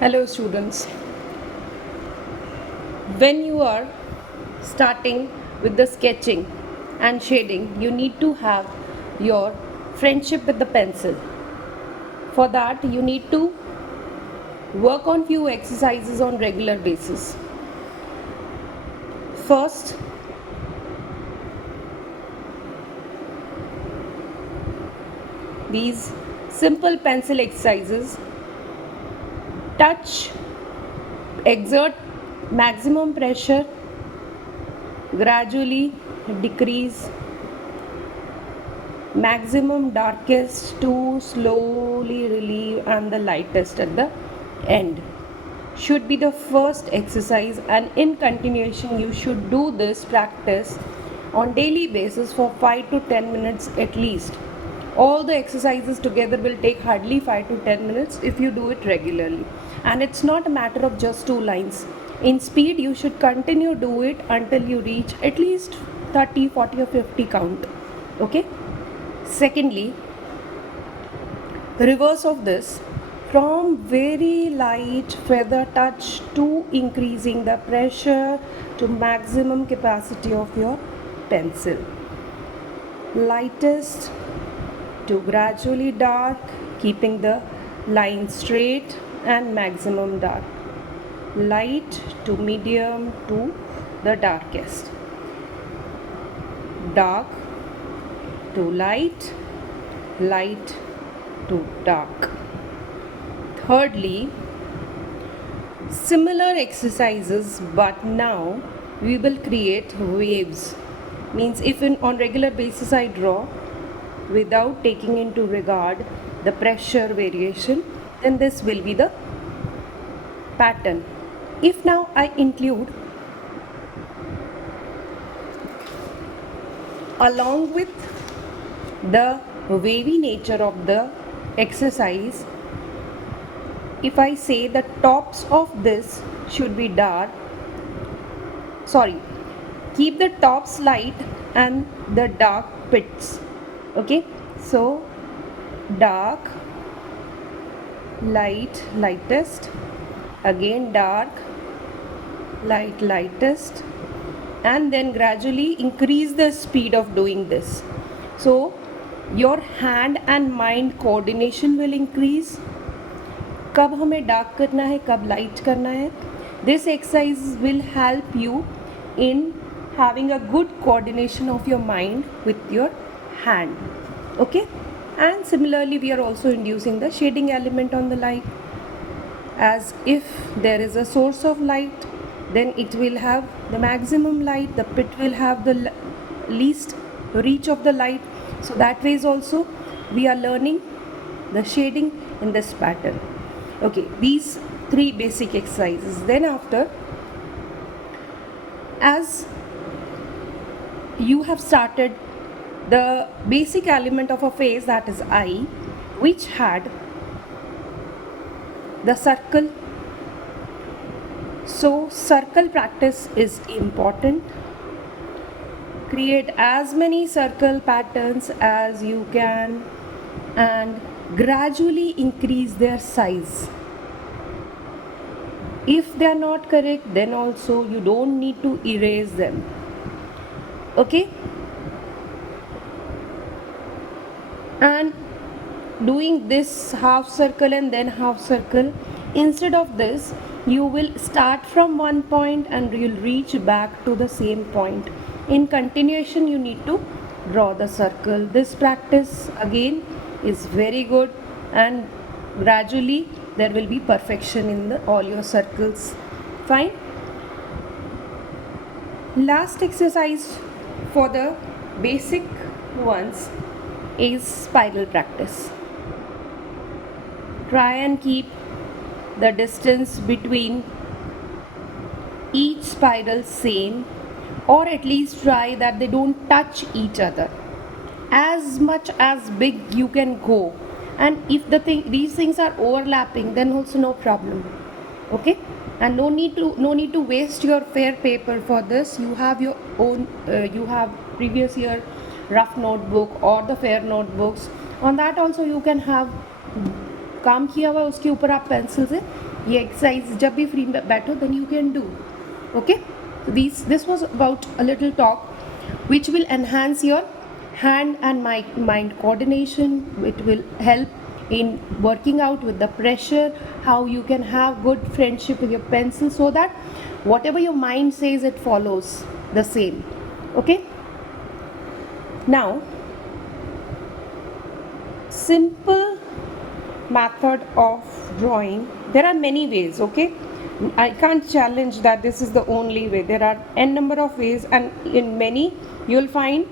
Hello, students. When you are starting with the sketching and shading, you need to have your friendship with the pencil. For that, you need to work on few exercises on regular basis. First, these simple pencil exercises: touch, exert maximum pressure, gradually decrease maximum darkest to slowly relieve, and the lightest at the end should be the first exercise. And in continuation you should do this practice on daily basis for 5 to 10 minutes at least. All the exercises together will take hardly 5 to 10 minutes if you do it regularly. And it's not a matter of just two lines. In speed you should continue do it until you reach at least 30, 40 or 50 count. Okay. Secondly, reverse of this, from very light feather touch to increasing the pressure to maximum capacity of your pencil. Lightest to gradually dark, keeping the line straight, and maximum dark. Light to medium to the darkest. Dark to light, light to dark. Thirdly, similar exercises, but now we will create waves. Means if on regular basis I draw without taking into regard the pressure variation, then this will be the pattern. If now I include along with the wavy nature of the exercise, if I say the tops of this should be dark, keep the tops light and the dark pits. Okay, so dark, light, lightest, again dark, light, lightest, and then gradually increase the speed of doing this. So your hand and mind coordination will increase. कब हमें dark करना है, कब light करना है. This exercise will help you in having a good coordination of your mind with your hand. Okay, and similarly we are also inducing the shading element on the light. As if there is a source of light, then it will have the maximum light, the pit will have the least reach of the light. So that way also we are learning the shading in this pattern. Okay, these three basic exercises. Then after, as you have started the basic element of a face, that is eye, which had the circle. So circle practice is important. Create as many circle patterns as you can and gradually increase their size. If they are not correct, then also you don't need to erase them. Okay, and doing this half circle and then half circle, instead of this you will start from one point and you'll reach back to the same point. In continuation you need to draw the circle. This practice again is very good, and gradually there will be perfection in all your circles. Fine. Last exercise for the basic ones is spiral practice. Try and keep the distance between each spiral same, or at least try that they don't touch each other. As much as big you can go, and if these things are overlapping, then also no problem. Okay, and no need to waste your fair paper for this. You have your own you have previous year rough notebook or the fair notebooks. On that also you can have काम किया हुआ, उसके ऊपर आप pencil से ये exercise जब भी free बैठो then you can do. Okay, so this was about a little talk which will enhance your hand and mind coordination. It will help in working out with the pressure, how you can have good friendship with your pencil, so that whatever your mind says, it follows the same. Okay, now simple method of drawing. There are many ways. Okay, I can't challenge that this is the only way. There are n number of ways, and in many you'll find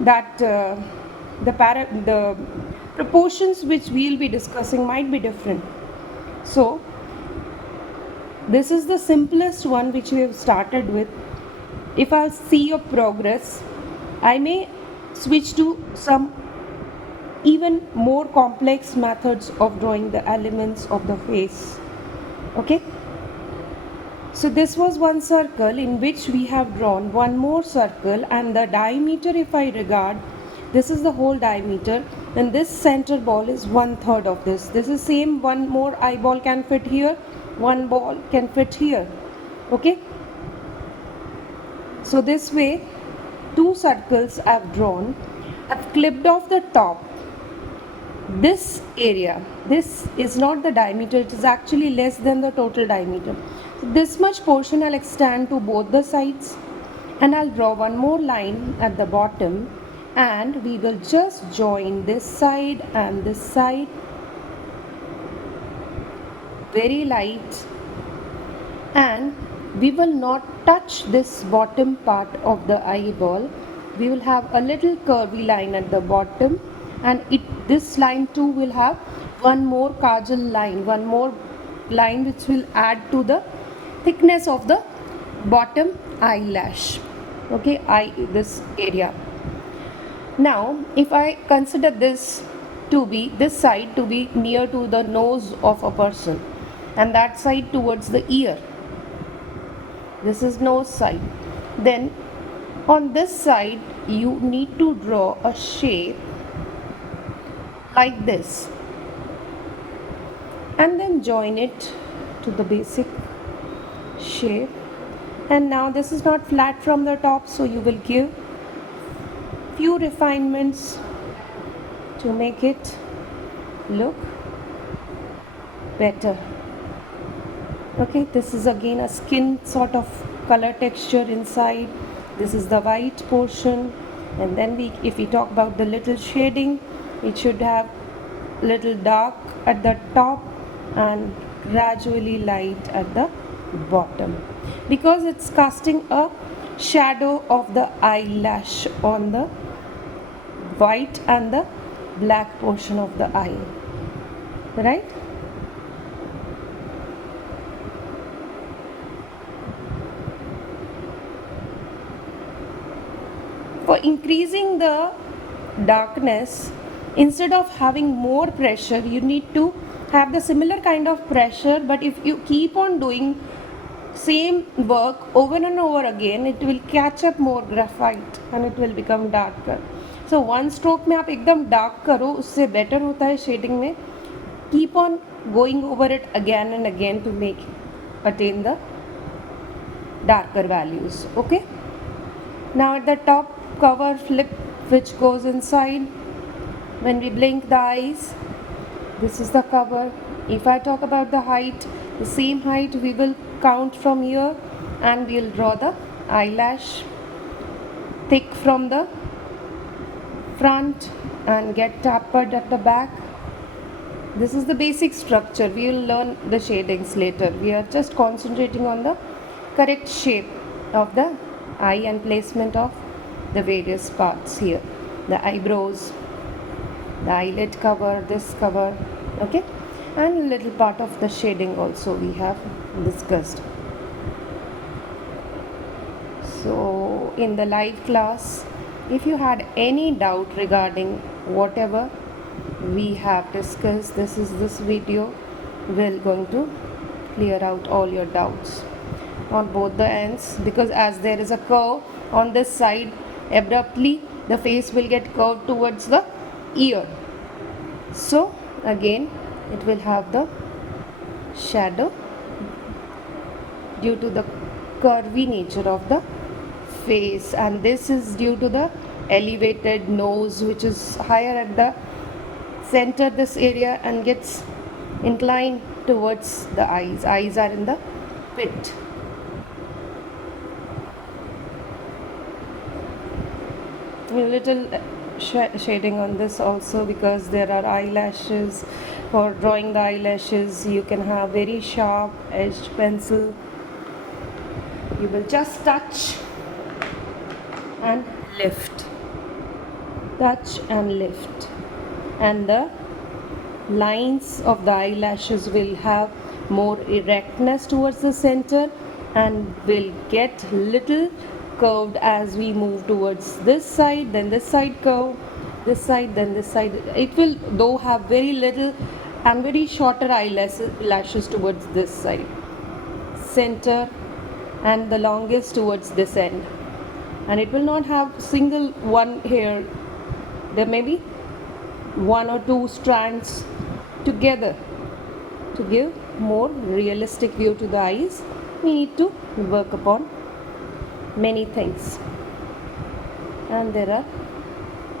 that the proportions which we'll be discussing might be different. So this is the simplest one which we have started with. If I see your progress, I may switch to some even more complex methods of drawing the elements of the face. Okay, so this was one circle in which we have drawn one more circle, and the diameter, if I regard, this is the whole diameter, and this center ball is 1/3 of this. This is same, one more eyeball can fit here, one ball can fit here. Okay, so this way two circles I've drawn. I've clipped off the top. This area, this is not the diameter, it is actually less than the total diameter. This much portion I'll extend to both the sides, and I'll draw one more line at the bottom, and we will just join this side and this side, very light, and we will not touch this bottom part of the eyeball. We will have a little curvy line at the bottom, and this line too will have one more kajal line, one more line which will add to the thickness of the bottom eyelash. Okay, this area. Now if I consider this side to be near to the nose of a person, and that side towards the ear, this is nose side, then on this side you need to draw a shape like this, and then join it to the basic shape. And now this is not flat from the top, so you will give few refinements to make it look better. Okay, this is again a skin sort of color texture inside. This is the white portion, and then if we talk about the little shading, it should have little dark at the top and gradually light at the bottom, because it's casting a shadow of the eyelash on the white and the black portion of the eye, right? For increasing the darkness, instead of having more pressure, you need to have the similar kind of pressure, but if you keep on doing same work over and over again, it will catch up more graphite and it will become darker. So one stroke में आप एकदम dark करो, उससे better होता है shading में. Keep on going over it again and again to make attain the darker values. Okay, now at the top cover flip which goes inside, when we blink the eyes, this is the cover. If I talk about the height, the same height we will count from here, and we'll draw the eyelash thick from the front and get tapered at the back. This is the basic structure. We will learn the shadings later. We are just concentrating on the correct shape of the eye and placement of the various parts here. The eyebrows, the eyelid cover, this cover, okay, and a little part of the shading also we have discussed. So in the live class, if you had any doubt regarding whatever we have discussed, this video will going to clear out all your doubts on both the ends, because as there is a curve on this side, abruptly the face will get curved towards the ear. So again it will have the shadow due to the curvy nature of the face, and this is due to the elevated nose which is higher at the center this area and gets inclined towards the eyes. Eyes are in the pit. A little shading on this also, because there are eyelashes. For drawing the eyelashes you can have very sharp edged pencil. You will just touch and lift, touch and lift, and the lines of the eyelashes will have more erectness towards the center and will get little curved as we move towards this side, then this side curve, this side, then this side. It will though have very little and very shorter eyelashes towards this side, center, and the longest towards this end, and it will not have single one hair. There may be one or two strands together. To give more realistic view to the eyes, we need to work upon many things, and there are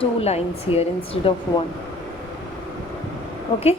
two lines here instead of one. Okay.